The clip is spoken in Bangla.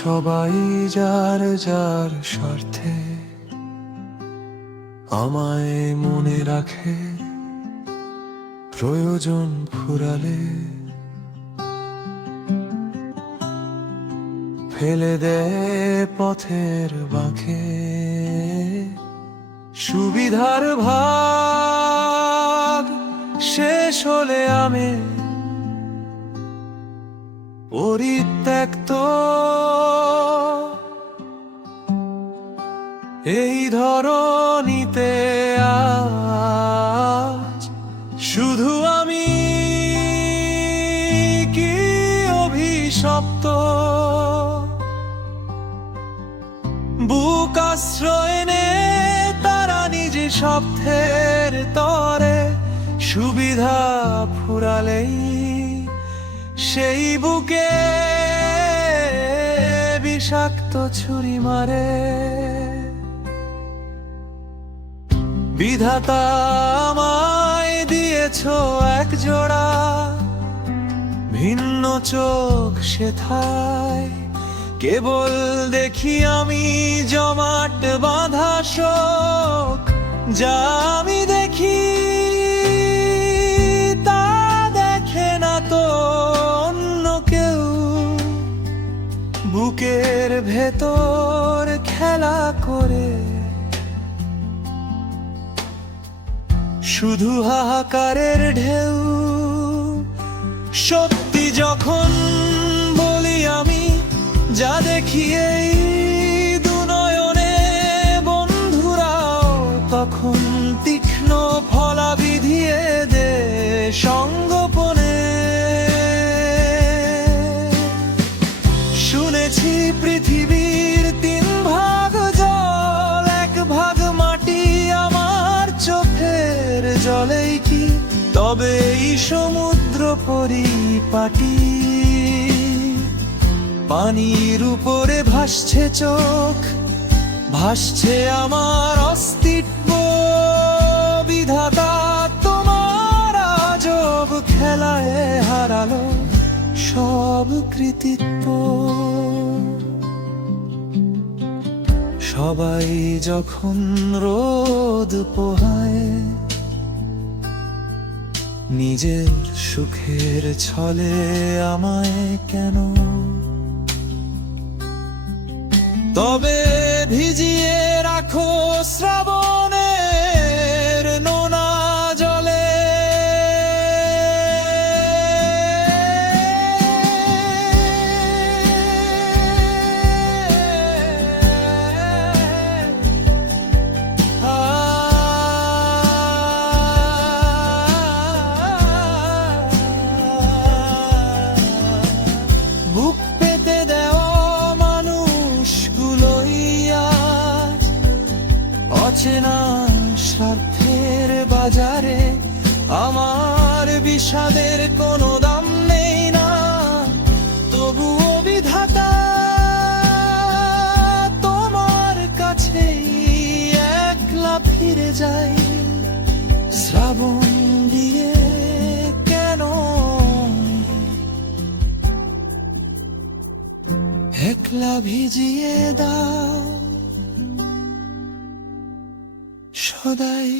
সবাই যার যার স্বার্থে আমায় মনে রাখে, প্রয়োজন ফুরালে ফেলে দেয় পথের বাঁকে। সুবিধার ভাগ শেষ হলে আমি পরিত্যক্ত এই ধরনীতে আজ শুধু আমি কি অভিশপ্ত? বুক আশ্রয় নে তারা নিজে শব্দের তরে, সুবিধা ফুরালেই সেই বুকে বিষাক্ত ছুরি মারে। বিধাতা আমায় দিয়েছ এক জোড়া। ভিন্ন চোখ সেথায় কেবল দেখি আমি জমাট বাঁধা শোক, যা আমি দেখি, তা দেখে না তো অন্য কেউ। বুকের ভেতর খেলা করে শুধু হাহাকারের ঢেউ। সত্যি যখন বলি আমি যা দেখি এই দুনয়নে বন্ধুরাও তখন তীক্ষ্ণ জলেই কি? তবে এই সমুদ্র পরিপাটি। পানির উপরে ভাসছে চোখ, ভাসছে আমার অস্তিত্ব। বিধাতা তোমার আজব খেলায় হারালো সব কৃতিত্ব। সবাই যখন রোদ পোহায় নিজের সুখের ছলে আমায় কেন? তবে ভিজিয়ে রাখো শ্রাবণের বুক পেতে দেওয়া মানুষগুলোই আজ অচেনা স্বার্থের বাজারে আমার বিষাদের কোনো ভিজিয়ে দাও। সদাই